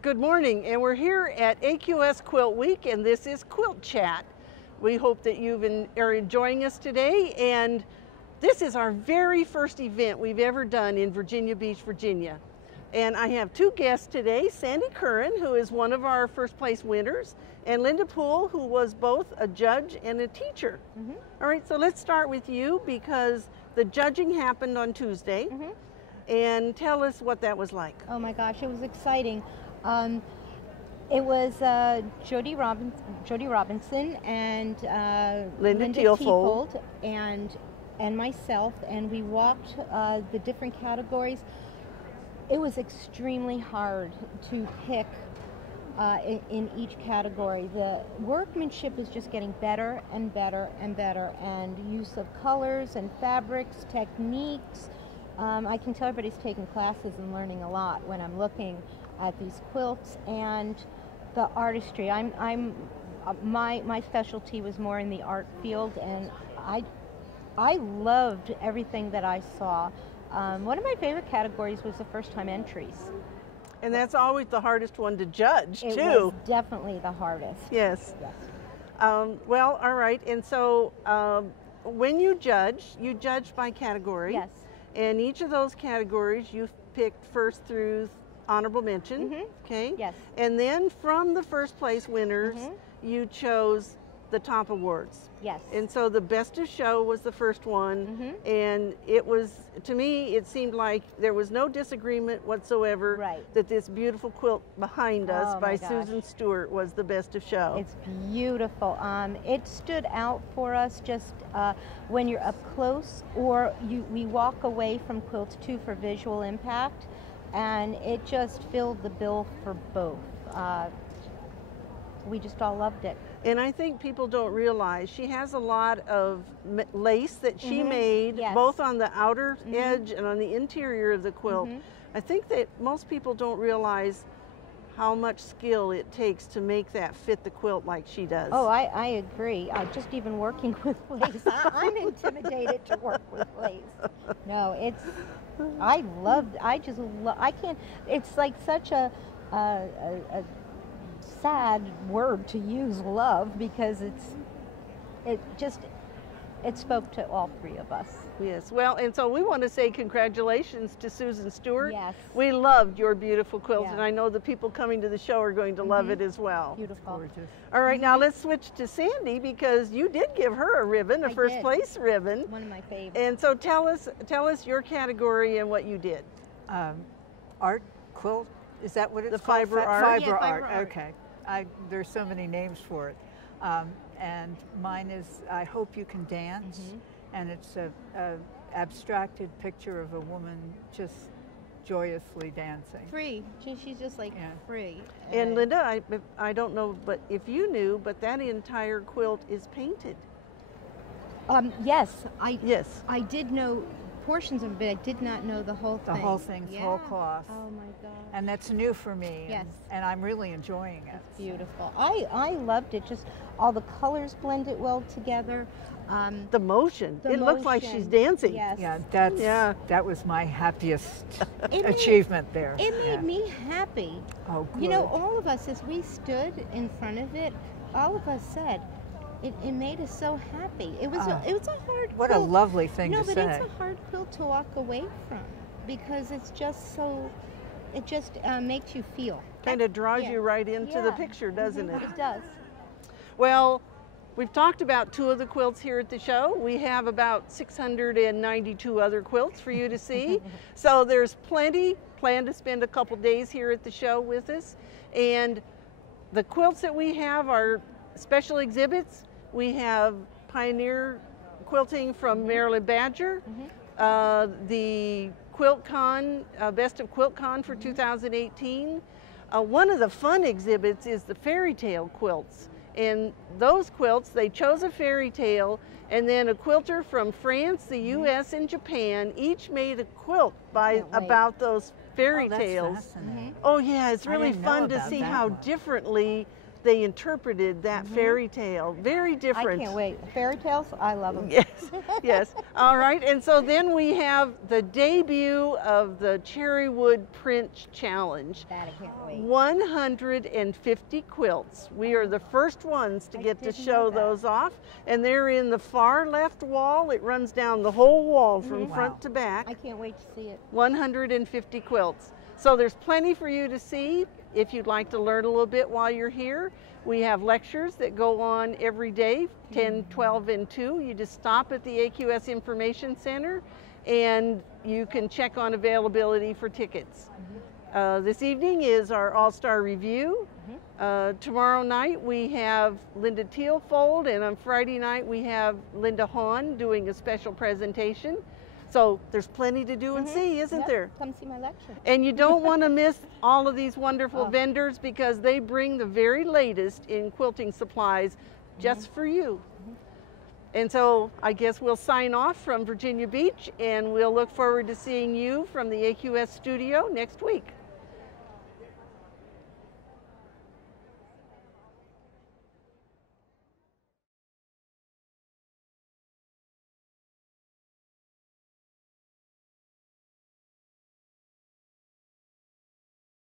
Good morning, and we're here at AQS Quilt Week, and this is Quilt Chat. We hope that are enjoying us today, and this is our very first event we've ever done in Virginia Beach, Virginia. And I have two guests today, Sandy Curran, who is one of our first place winners, and Linda Poole, who was both a judge and a teacher. All right, so let's start with you because the judging happened on Tuesday. And tell us what that was like. Oh my gosh, it was exciting. It was Jody Robinson and Linda Tealfold and myself, and we walked the different categories. It was extremely hard to pick in each category. The workmanship is just getting better and better and better, and use of colors and fabrics, techniques. I can tell everybody's taking classes and learning a lot when I'm looking at these quilts, and the artistry. My specialty was more in the art field, and I loved everything that I saw. One of my favorite categories was the first time entries. And that's always the hardest one to judge, too. It was definitely the hardest. Yes. Well, all right. And so when you judge by category. Yes. And each of those categories you picked first through honorable mention. Okay. Yes. And then from the first place winners, you chose the top awards. Yes. And so the best of show was the first one, and it was, to me, it seemed like there was no disagreement whatsoever that this beautiful quilt behind us by Susan Stewart was the best of show. It's beautiful. It stood out for us just when you're up close, or we walk away from Quilt 2 for visual impact, and it just filled the bill for both. We just all loved it. And I think people don't realize she has a lot of lace that she made, both on the outer edge and on the interior of the quilt. I think that most people don't realize how much skill it takes to make that fit the quilt like she does. Oh, I agree. Just even working with lace, I'm intimidated to work with lace. No, I can't, it's like such a sad word to use, love, because it spoke to all three of us. Yes, well, and so we want to say congratulations to Susan Stewart. Yes. We loved your beautiful quilt, Yeah. and I know the people coming to the show are going to love it as well. Beautiful. Gorgeous. All right, now let's switch to Sandy, because you did give her a ribbon, a first place ribbon. One of my favorites. And so tell us your category and what you did. Art quilt, is that what it's The called? fiber art? Fiber Yeah, art, fiber art. okay. There's so many names for it. And mine is I Hope You Can Dance, and it's a abstracted picture of a woman just joyously dancing. Free. She's just like free. And Linda, I don't know, but if you knew, but that entire quilt is painted. Yes, Yes. I did know portions of it, but I did not know the whole thing. The whole thing's whole cloth. Oh my God. And that's new for me. Yes. And I'm really enjoying it. It's beautiful. I loved it. Just all the colors blended well together. The motion. It looks like she's dancing. Yes. Yeah, that was my happiest achievement there. It made me happy. Oh, good. You know, all of us, as we stood in front of it, all of us said, it made us so happy. It was a hard What quilt. a lovely thing to No, but say. it's a hard quilt to walk away from, because it's just so, it just makes you feel. Kind of draws you right into the picture, doesn't it? It does. Well, we've talked about 2 of the quilts here at the show. We have about 692 other quilts for you to see. So there's plenty. Plan to spend a couple days here at the show with us. And the quilts that we have are special exhibits. We have Pioneer quilting from Maryland Badger, the QuiltCon, Best of QuiltCon for 2018. One of the fun exhibits is the fairy tale quilts. And those quilts, they chose a fairy tale, and then a quilter from France, the US, and Japan each made a quilt about those fairy tales. Fascinating. Oh yeah, it's really didn't know fun to about see that how one. differently they interpreted that fairy tale. Very different. I can't wait. Fairy tales, I love them. Yes, yes. All right, and so then we have the debut of the Cherrywood Print Challenge. That I can't wait. 150 quilts. We are the first ones to get to didn't show know that. those off, and they're in the far left wall. It runs down the whole wall from front to back. I can't wait to see it. 150 quilts. So there's plenty for you to see if you'd like to learn a little bit while you're here. We have lectures that go on every day, 10, 12, and 2. You just stop at the AQS Information Center and you can check on availability for tickets. This evening is our All-Star Review. Tomorrow night we have Linda Tealfold, and on Friday night we have Linda Hahn doing a special presentation. So there's plenty to do and see, isn't there? Come see my lecture. And you don't want to miss all of these wonderful vendors, because they bring the very latest in quilting supplies just for you. And so I guess we'll sign off from Virginia Beach, and we'll look forward to seeing you from the AQS studio next week.